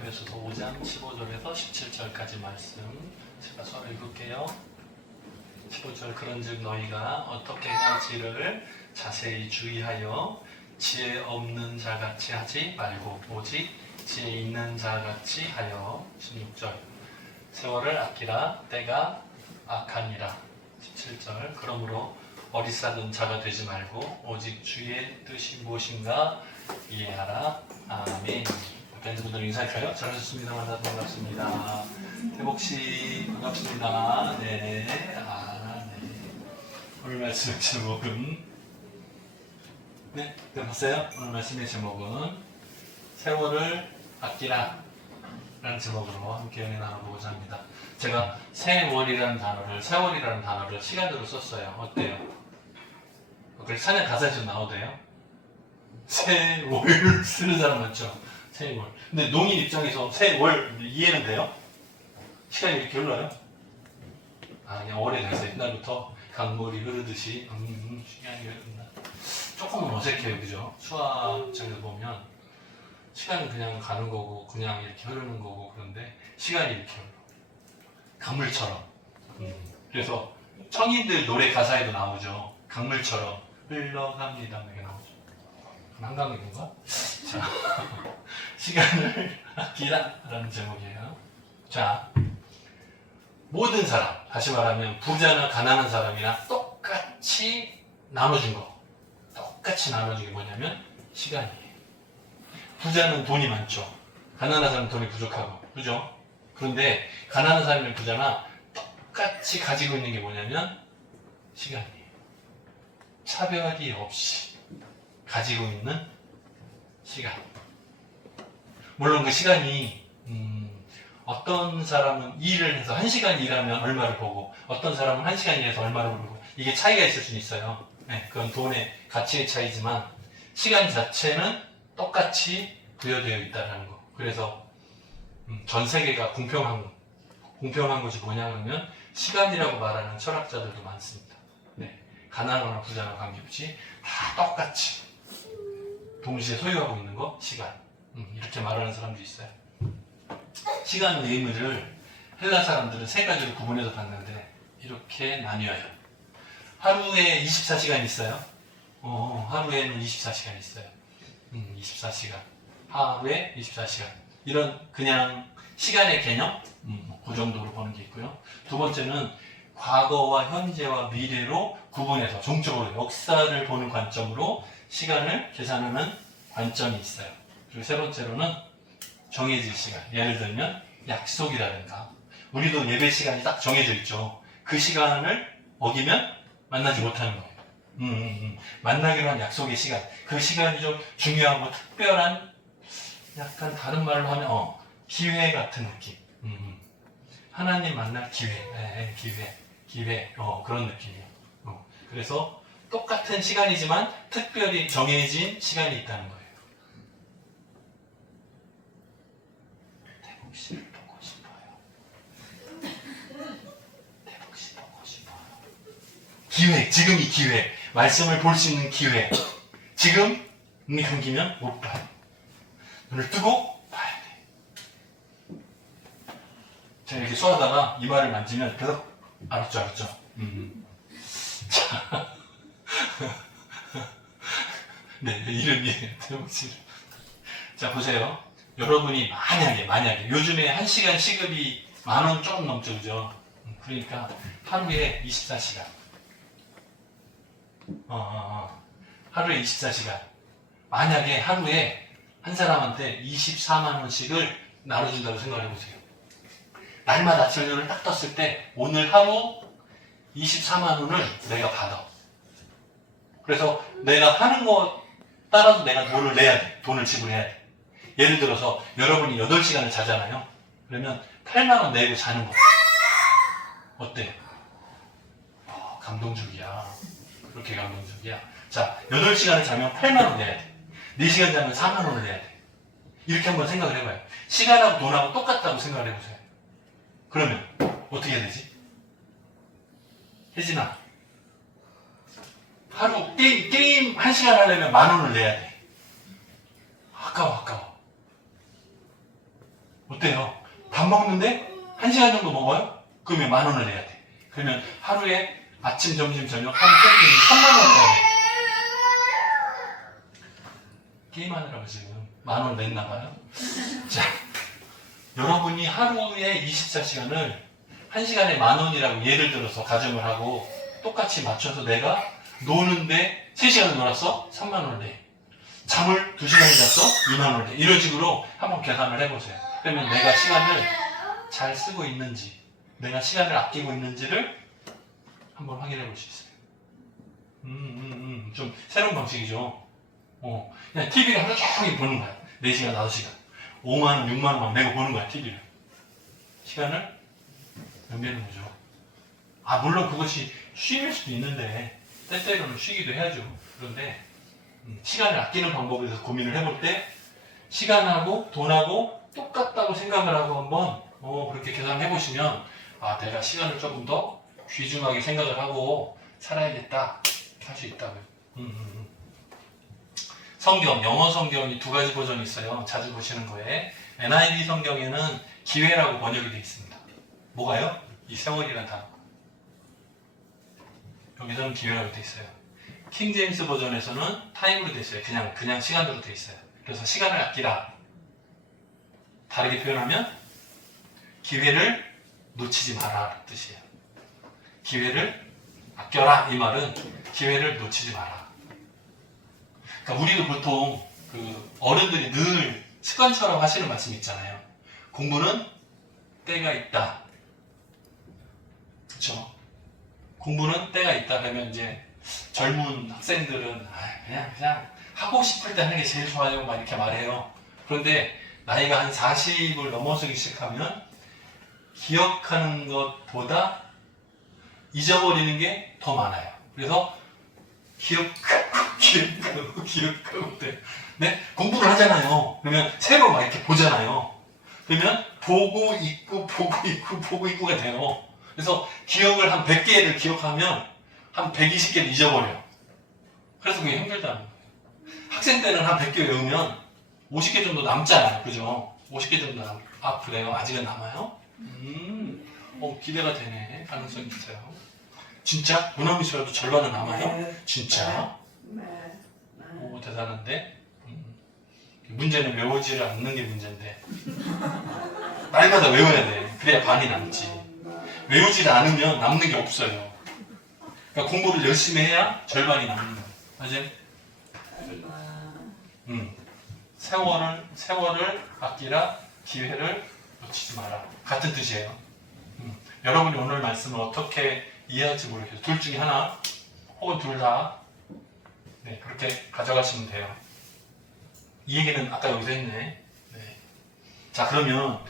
에베소서 5장 15절에서 17절까지 말씀 제가 서로 읽을게요. 15절 그런즉 너희가 어떻게 행할지를 자세히 주의하여 지혜 없는 자같이 하지 말고 오직 지혜 있는 자같이 하여. 16절 세월을 아끼라 때가 악하니라. 17절 그러므로 어리석은 자가 되지 말고 오직 주의 뜻이 무엇인가 이해하라. 아멘. 밴드분들 인사할까요? 잘하셨습니다. 만나서 반갑습니다. 태복씨 반갑습니다. 네. 네. 오늘 말씀의 제목은 네, 봤어요? 오늘 말씀의 제목은 세월을 아끼라 라는 제목으로 함께 연애 나눠보고자 합니다. 제가 세월이라는 단어를 시간으로 썼어요. 어때요? 그래서 찬양 가사에 좀 나오대요. 세월 쓰는 사람 많죠? 세월. 근데 농인 입장에서 세월 이해는 돼요? 시간이 이렇게 흘러요? 그냥 오래돼서 옛날부터 강물이 흐르듯이 시간이 흐른다. 조금은 어색해요, 그죠? 수학 입장에서 보면 시간은 그냥 가는 거고 그냥 이렇게 흐르는 거고 그런데 시간이 이렇게 흘러. 강물처럼. 그래서 청인들 노래 가사에도 나오죠. 강물처럼 흘러갑니다. 이게 나오죠. 한강인가? 자, 시간을 아끼라라는 제목이에요. 자, 모든 사람, 다시 말하면 부자나 가난한 사람이나 똑같이 나눠준 거. 똑같이 나눠준 게 뭐냐면 시간이에요. 부자는 돈이 많죠. 가난한 사람은 돈이 부족하고, 그죠? 그런데 가난한 사람이나 부자나 똑같이 가지고 있는 게 뭐냐면 시간이에요. 차별이 없이 가지고 있는 시간. 물론 그 시간이 어떤 사람은 일을 해서 1시간 일하면 얼마를 보고 어떤 사람은 1시간 일해서 얼마를 벌고 이게 차이가 있을 수는 있어요. 네, 그건 돈의 가치의 차이지만 시간 자체는 똑같이 부여되어 있다는 거. 그래서 전 세계가 공평한 것이 뭐냐 그러면 시간이라고 말하는 철학자들도 많습니다. 네, 가난하거나 부자나 관계없이 다 똑같이 동시에 소유하고 있는 거 시간. 이렇게 말하는 사람도 있어요. 시간의 의미를 헬라 사람들은 세 가지로 구분해서 봤는데 이렇게 나뉘어요. 하루에 24시간 있어요. 하루에는 24시간 있어요. 24시간. 하루에 24시간. 이런 그냥 시간의 개념? 그 정도로 보는 게 있고요. 두 번째는 과거와 현재와 미래로 구분해서 종적으로 역사를 보는 관점으로 시간을 계산하는 관점이 있어요. 그리고 세 번째로는 정해질 시간. 예를 들면 약속이라든가 우리도 예배 시간이 딱 정해져 있죠. 그 시간을 어기면 만나지 못하는 거예요. 만나기로 한 약속의 시간. 그 시간이 좀 중요하고 특별한 약간 다른 말로 하면 기회 같은 느낌. 하나님 만날 기회. 기회. 그런 느낌이에요. 그래서 똑같은 시간이지만 특별히 정해진 시간이 있다는 거예요. 태국씨를 보고 싶어요. 태국씨 보고 싶어요. 기회, 지금이 기회. 말씀을 볼 수 있는 기회. 지금 눈이 감기면 못 봐요. 눈을 뜨고 봐야 돼. 제가 이렇게 쏘다가 이마를 만지면 계속 알았죠. 자, 네, 이름이에요. 태국씨. 자, 보세요. 여러분이 만약에 요즘에 1시간 시급이 10,000원 조금 넘죠, 그죠? 그러니까 하루에 24시간. 하루에 24시간. 만약에 하루에 한 사람한테 24만 원씩을 나눠준다고 생각해보세요. 날마다 아침 눈을 딱 떴을 때 오늘 하루 24만 원을 내가 받아. 그래서 내가 하는 거 따라서 내가 돈을 내야 돼. 돈을 지불해야 돼. 예를 들어서 여러분이 8시간을 자잖아요. 그러면 8만 원 내고 자는 거. 어때? 감동적이야. 그렇게 감동적이야. 자, 8시간을 자면 8만 원 내야 돼. 4시간 자면 4만 원을 내야 돼. 이렇게 한번 생각을 해봐요. 시간하고 돈하고 똑같다고 생각을 해보세요. 그러면 어떻게 해야 되지? 혜진아, 하루 게임 1시간 하려면 10,000원을 내야 돼. 아까워. 먹는데 1시간 정도 먹어요? 그러면 10,000원을 내야 돼. 그러면 하루에 아침, 점심, 저녁 하루 평균 3만 원 써야 돼. 게임하느라고 지금 10,000원 냈나 봐요. 자, 여러분이 하루에 24시간을 1시간에 10,000원이라고 예를 들어서 가정을 하고 똑같이 맞춰서 내가 노는데 3시간 놀았어? 3만 원 내. 잠을 2시간 잤어? 2만 원 내. 이런 식으로 한번 계산을 해보세요. 그러면 내가 시간을 잘 쓰고 있는지, 내가 시간을 아끼고 있는지를 한번 확인해 볼 수 있어요. 좀 새로운 방식이죠. 그냥 TV를 하루 종일 보는 거야. 4시간, 5시간. 5만 원, 6만 원 내고 보는 거야, TV를. 시간을 넘기는 거죠. 물론 그것이 쉼일 수도 있는데, 때때로는 쉬기도 해야죠. 그런데, 시간을 아끼는 방법에 대해서 고민을 해볼 때, 시간하고 돈하고 똑같다고 생각을 하고 한번, 그렇게 계산해 보시면, 내가 시간을 조금 더 귀중하게 생각을 하고 살아야겠다. 할 수 있다고요. 성경, 영어 성경이 2가지 버전이 있어요. 자주 보시는 거에. NIV 성경에는 기회라고 번역이 되어 있습니다. 뭐가요? 이 세월이라는 단어. 여기서는 기회라고 되어 있어요. 킹 제임스 버전에서는 타임으로 되어 있어요. 그냥 시간으로 되어 있어요. 그래서 시간을 아끼라. 다르게 표현하면 기회를 놓치지 마라 뜻이에요. 기회를 아껴라 이 말은 기회를 놓치지 마라. 그러니까 우리도 보통 어른들이 늘 습관처럼 하시는 말씀 있잖아요. 공부는 때가 있다. 그렇죠? 공부는 때가 있다 그러면 이제 젊은 학생들은 그냥 하고 싶을 때 하는 게 제일 좋아요 막 이렇게 말해요. 그런데 나이가 한 40을 넘어서기 시작하면 기억하는 것보다 잊어버리는 게 더 많아요. 그래서 기억하고 돼. 네? 공부를 하잖아요. 그러면 새로 막 이렇게 보잖아요. 그러면 보고 있고가 돼요. 그래서 기억을 한 100개를 기억하면 한 120개를 잊어버려요. 그래서 그게 힘들다는 거예요. 학생 때는 한 100개 외우면 50개 정도 남잖아요. 그죠? 50개 정도 그래요? 아직은 남아요? 기대가 되네. 가능성이 있어요. 진짜? 문화미술학도 절반은 남아요? 진짜? 오, 대단한데? 문제는 외우지를 않는 게 문제인데 날마다 외워야 돼. 그래야 반이 남지. 외우지를 않으면 남는 게 없어요. 그러니까 공부를 열심히 해야 절반이 남는 거예요. 맞아요? 세월을 아끼라, 기회를 놓치지 마라. 같은 뜻이에요. 여러분이 오늘 말씀을 어떻게 이해할지 모르겠어요. 둘 중에 하나, 혹은 둘 다, 네, 그렇게 가져가시면 돼요. 이 얘기는 아까 여기서 했네. 네. 자, 그러면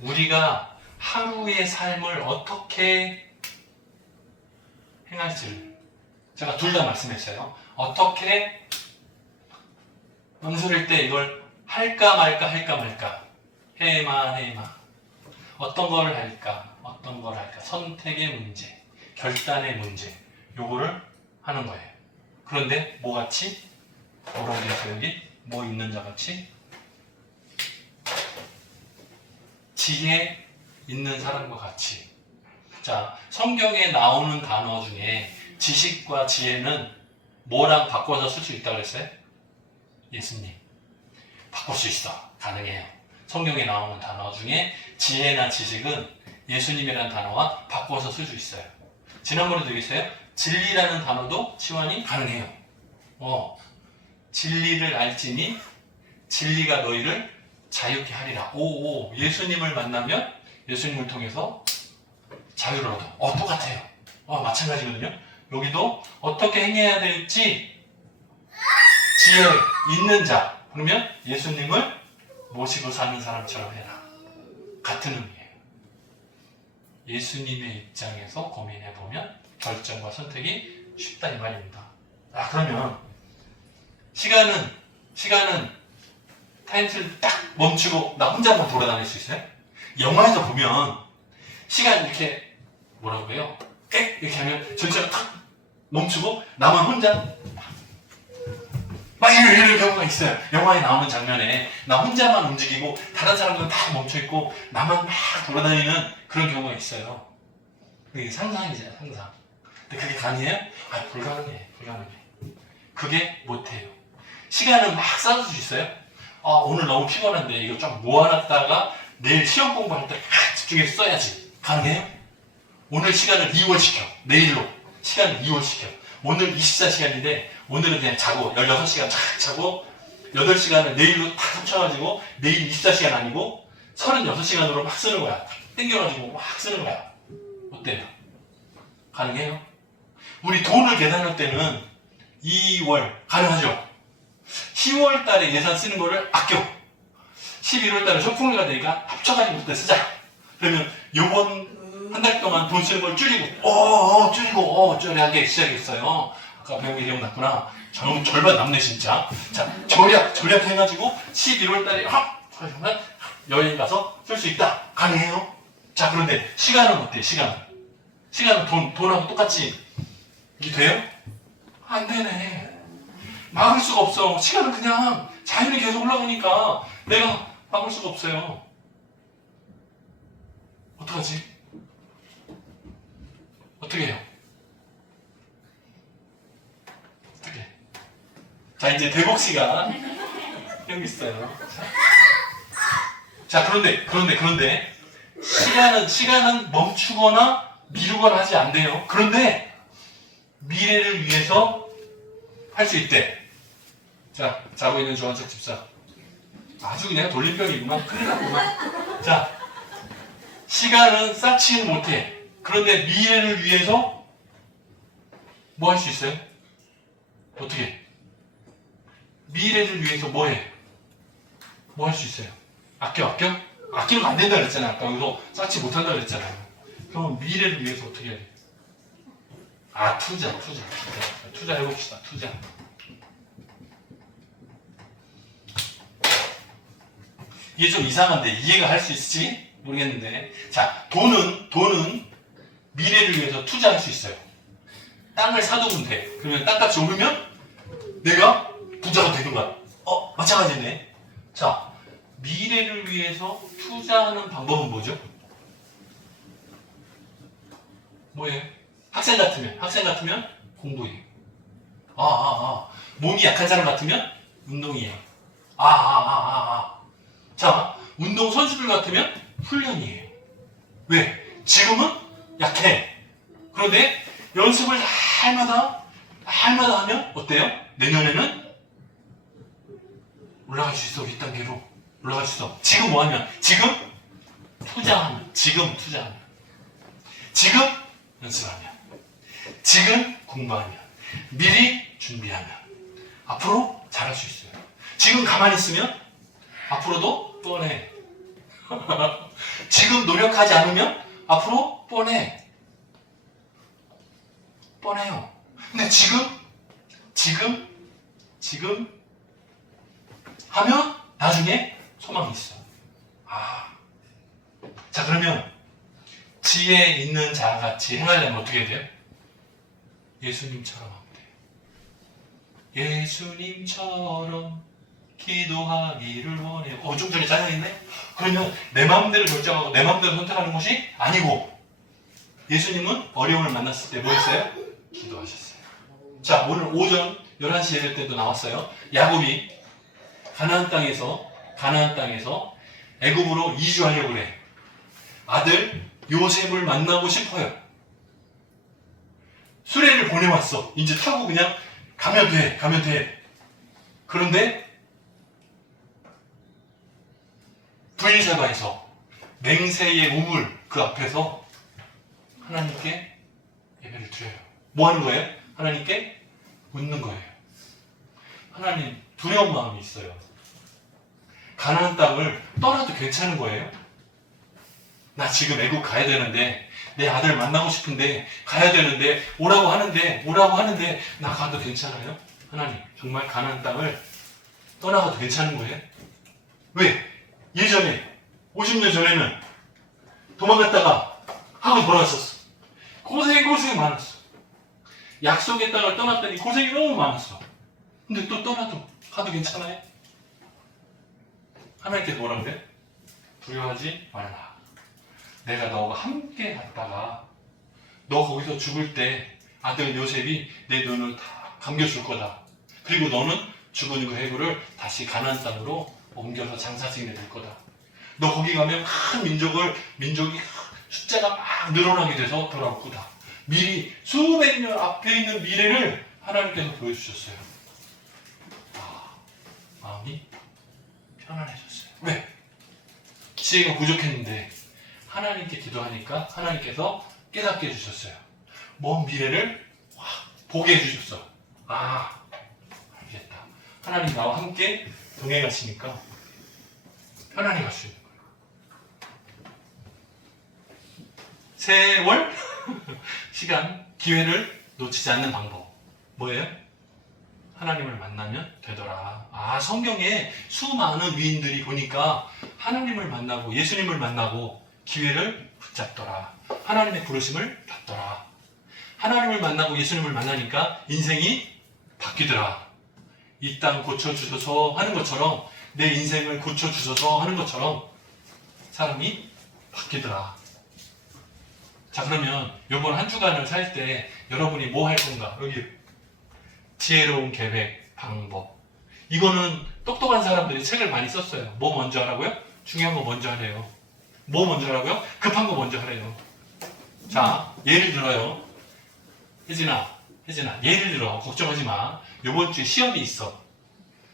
우리가 하루의 삶을 어떻게 행할지를 제가 둘 다 말씀했어요. 어떻게 망설일 때 이걸 할까 말까 해마 어떤 걸 할까 선택의 문제, 결단의 문제 요거를 하는 거예요. 그런데 뭐같이? 뭐라고 되어있어요 여기? 뭐 있는 자같이? 지혜 있는 사람과 같이. 자, 성경에 나오는 단어 중에 지식과 지혜는 뭐랑 바꿔서 쓸 수 있다고 그랬어요? 예수님. 바꿀 수 있어. 가능해요. 성경에 나오는 단어 중에 지혜나 지식은 예수님이라는 단어와 바꿔서 쓸 수 있어요. 지난번에도 얘기했어요. 진리라는 단어도 치환이 가능해요. 진리를 알지니 진리가 너희를 자유케 하리라. 예수님을 만나면 예수님을 통해서 자유를 얻어. 똑같아요. 마찬가지거든요. 여기도 어떻게 행해야 될지 지혜 있는 자. 그러면 예수님을 모시고 사는 사람처럼 해라. 같은 의미예요. 예수님의 입장에서 고민해보면 결정과 선택이 쉽다 이 말입니다. 그러면 시간은 타임슬 딱 멈추고 나 혼자만 돌아다닐 수 있어요? 영화에서 보면 시간 이렇게 뭐라고 해요? 이렇게 하면 전체가 탁 멈추고 나만 혼자 막 이런 경우가 있어요. 영화에 나오는 장면에 나 혼자만 움직이고 다른 사람들은 다 멈춰있고 나만 막 돌아다니는 그런 경우가 있어요. 그게 상상이잖아요, 상상. 근데 그게 가능해요? 아, 불가능해. 그게 못해요. 시간을 막 쌓을 수 있어요? 아, 오늘 너무 피곤한데 이거 좀 모아놨다가 내일 시험 공부할 때 집중해서 써야지. 가능해요? 오늘 시간을 이월시켜. 내일로 시간을 이월시켜. 오늘 24시간인데 오늘은 그냥 자고 16시간 쫙 자고 8시간을 내일로 다 합쳐가지고 내일 24시간 아니고 36시간으로 막 쓰는 거야. 땡겨가지고 막 쓰는 거야. 어때요? 가능해요? 우리 돈을 계산할 때는 2월 가능하죠? 10월 달에 예산 쓰는 거를 아껴. 11월 달에 쇼핑을 가야 되니까 합쳐가지고 그때 쓰자. 그러면 요번 한 달 동안 돈 쓰는 걸 줄이고, 절약하게 시작했어요. 아까 배운 게 기억났구나. 절반 남네, 진짜. 자, 절약해가지고 11월 달에 그러면 여행 가서 쓸 수 있다. 가능해요? 자, 그런데 시간은 어때요, 시간은 돈하고 똑같이 이게 돼요? 안 되네. 막을 수가 없어. 시간은 그냥 자연히 계속 올라가니까 내가 막을 수가 없어요. 어떡하지? 어떻게 해요? 어떻게? 자, 이제 대복 씨가 여기 있어요. 자, 그런데 시간은 멈추거나 미루거나 하지 않대요. 그런데 미래를 위해서 할 수 있대. 자, 자고 있는 조한석 집사. 아주 그냥 돌림병이구만. 큰일 났구만. 자, 시간은 쌓지는 못해. 그런데 미래를 위해서 뭐 할 수 있어요? 어떻게? 미래를 위해서 뭐 해? 뭐 할 수 있어요? 아껴? 아끼면 안 된다 그랬잖아요. 아까 여기서 쌓지 못한다 그랬잖아요. 그럼 미래를 위해서 어떻게 해야 돼요? 아, 투자 해봅시다. 투자. 이게 좀 이상한데 이해가 할 수 있을지 모르겠는데, 자, 돈은 미래를 위해서 투자할 수 있어요. 땅을 사두면 돼. 그러면 땅값이 오르면 내가 부자가 되는 거야. 마찬가지네. 자, 미래를 위해서 투자하는 방법은 뭐죠? 뭐예요? 학생 같으면 공부예요. 몸이 약한 사람 같으면 운동이에요. 자, 운동 선수들 같으면 훈련이에요. 왜? 지금은 약해. 그런데 연습을 날마다 하면 어때요? 내년에는 올라갈 수 있어. 윗단계로 올라갈 수 있어. 지금 뭐 하면? 지금 투자하면. 지금 연습하면. 지금 공부하면. 미리 준비하면. 앞으로 잘할 수 있어요. 지금 가만히 있으면 앞으로도 뻔해. 지금 노력하지 않으면 앞으로 뻔해요. 근데 지금 하면 나중에 소망이 있어. 자, 그러면 지혜 있는 자같이 행하려면 어떻게 해야 돼요? 예수님처럼 하면 돼요. 예수님처럼 기도하기를 원해요. 좀 전에 짜증있네? 그러면 내 마음대로 결정하고 내 마음대로 선택하는 것이 아니고, 예수님은 어려움을 만났을 때 뭐 했어요? 기도하셨어요. 자, 오늘 오전 11시 예배 때도 나왔어요. 야곱이 가나안 땅에서 애굽으로 이주하려고 그래. 아들 요셉을 만나고 싶어요. 수레를 보내왔어. 이제 타고 그냥 가면 돼. 그런데 부엘세바에서 맹세의 우물 그 앞에서 하나님께 예배를 드려요. 뭐 하는 거예요? 하나님께 묻는 거예요. 하나님, 두려운 마음이 있어요. 가나안 땅을 떠나도 괜찮은 거예요? 나 지금 애국 가야 되는데, 내 아들 만나고 싶은데 가야 되는데 오라고 하는데 나 가도 괜찮아요? 하나님, 정말 가나안 땅을 떠나가도 괜찮은 거예요? 왜? 예전에 50년 전에는 도망갔다가 하고 돌아왔었어. 고생이 많았어. 약속의 땅을 떠났더니 고생이 너무 많았어. 근데 또 떠나도 가도 괜찮아요? 하나님께서 뭐라 그래? 두려워하지 말라. 내가 너와 함께 갔다가 너 거기서 죽을 때 아들 요셉이 내 눈을 다 감겨줄 거다. 그리고 너는 죽은 그 해구를 다시 가나안 땅으로 옮겨서 장사지게 될 거다. 너 거기 가면 큰 민족이 숫자가 막 늘어나게 돼서 돌아올 거다. 미리 수백 년 앞에 있는 미래를 하나님께서 보여주셨어요. 마음이 편안해졌어요. 왜? 지혜가 부족했는데 하나님께 기도하니까 하나님께서 깨닫게 해주셨어요. 먼 미래를 보게 해주셨어. 알겠다. 하나님 나와 함께 동행 가시니까 편안히 갈 수 있는 거예요. 세월 시간, 기회를 놓치지 않는 방법 뭐예요? 하나님을 만나면 되더라. 성경에 수많은 위인들이 보니까 하나님을 만나고 예수님을 만나고 기회를 붙잡더라. 하나님의 부르심을 받더라. 하나님을 만나고 예수님을 만나니까 인생이 바뀌더라. 이 땅 고쳐주셔서 하는 것처럼 내 인생을 고쳐주셔서 하는 것처럼 사람이 바뀌더라. 자, 그러면 이번 한 주간을 살 때 여러분이 뭐 할 건가? 여기 지혜로운 계획, 방법. 이거는 똑똑한 사람들이 책을 많이 썼어요. 뭐 먼저 하라고요? 중요한 거 먼저 하래요. 뭐 먼저 하라고요? 급한 거 먼저 하래요. 자, 예를 들어요. 혜진아, 예를 들어. 걱정하지 마. 이번 주에 시험이 있어.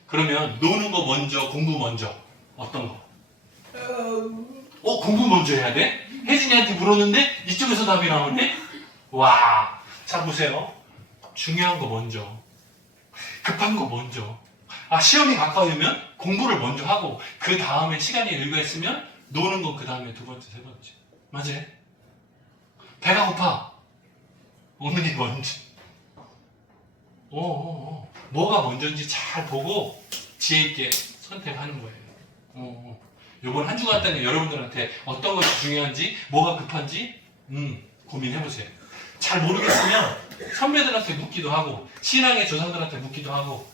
그러면 노는 거 먼저, 공부 먼저. 어떤 거? 공부 먼저 해야 돼? 혜진이한테 물었는데 이쪽에서 답이 나오네? 와, 자 보세요. 중요한 거 먼저. 급한 거 먼저. 시험이 가까우면 공부를 먼저 하고 그 다음에 시간이 여유가 있으면 노는 건 그 다음에 두 번째, 세 번째. 맞아요? 배가 고파. 먹는 게 먼저. 뭐가 먼저인지 잘 보고 지혜 있게 선택하는 거예요. 요번 한 주간 동안 여러분들한테 어떤 것이 중요한지, 뭐가 급한지 고민해보세요. 잘 모르겠으면 선배들한테 묻기도 하고 신앙의 조상들한테 묻기도 하고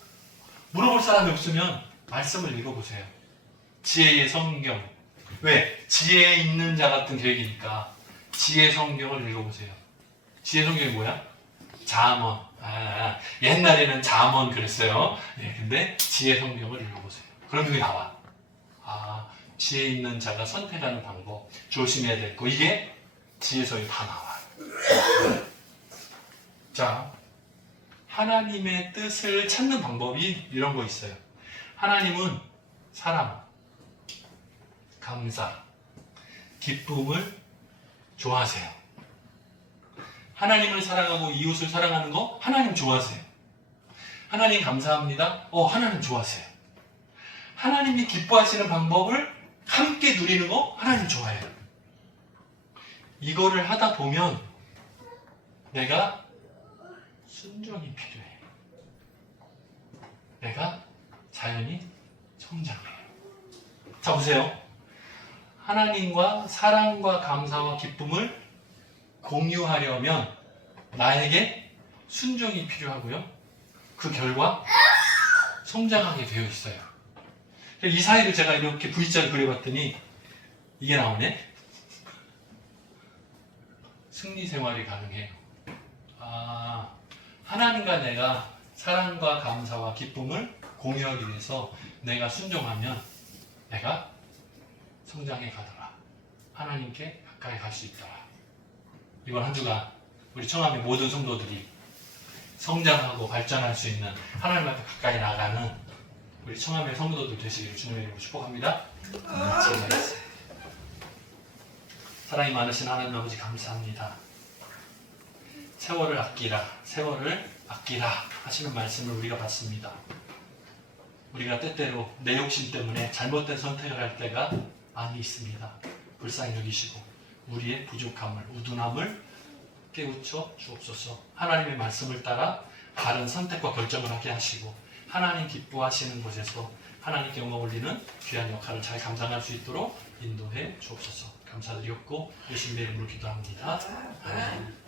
물어볼 사람이 없으면 말씀을 읽어보세요. 지혜의 성경. 왜? 지혜 있는 자 같은 계획이니까 지혜 성경을 읽어보세요. 지혜 성경이 뭐야? 잠언. 옛날에는 잠언 그랬어요. 근데 지혜 성경을 읽어보세요. 그럼 여기 나와. 지혜 있는 자가 선택하는 방법, 조심해야 될 거. 이게 지혜서에 다 나와요. 자, 하나님의 뜻을 찾는 방법이 이런 거 있어요. 하나님은 사랑, 감사, 기쁨을 좋아하세요. 하나님을 사랑하고 이웃을 사랑하는 거 하나님 좋아하세요. 하나님 감사합니다. 하나님 좋아하세요. 하나님이 기뻐하시는 방법을 함께 누리는 거 하나님 좋아해요. 이거를 하다 보면 내가 순종이 필요해. 내가 자연히 성장해요. 자, 보세요. 하나님과 사랑과 감사와 기쁨을 공유하려면 나에게 순종이 필요하고요. 그 결과 성장하게 되어 있어요. 이 사이를 제가 이렇게 V자를 그려봤더니 이게 나오네. 승리 생활이 가능해요. 하나님과 내가 사랑과 감사와 기쁨을 공유하기 위해서 내가 순종하면 내가 성장해 가더라. 하나님께 가까이 갈 수 있더라. 이번 한 주간 우리 청함의 모든 성도들이 성장하고 발전할 수 있는 하나님 앞에 가까이 나가는 우리 청함의 성도들 되시기를 주님의 이름으로 축복합니다. 사랑이 많으신 하나님 아버지 감사합니다. 세월을 아끼라 하시는 말씀을 우리가 받습니다. 우리가 때때로 내 욕심 때문에 잘못된 선택을 할 때가 많이 있습니다. 불쌍히 여기시고 우리의 부족함을, 우둔함을 깨우쳐 주옵소서. 하나님의 말씀을 따라 바른 선택과 결정을 하게 하시고 하나님 기뻐하시는 곳에서 하나님께 영광 올리는 귀한 역할을 잘 감당할 수 있도록 인도해 주옵소서. 감사드리옵고 예수님의 이름으로 기도합니다. 아멘.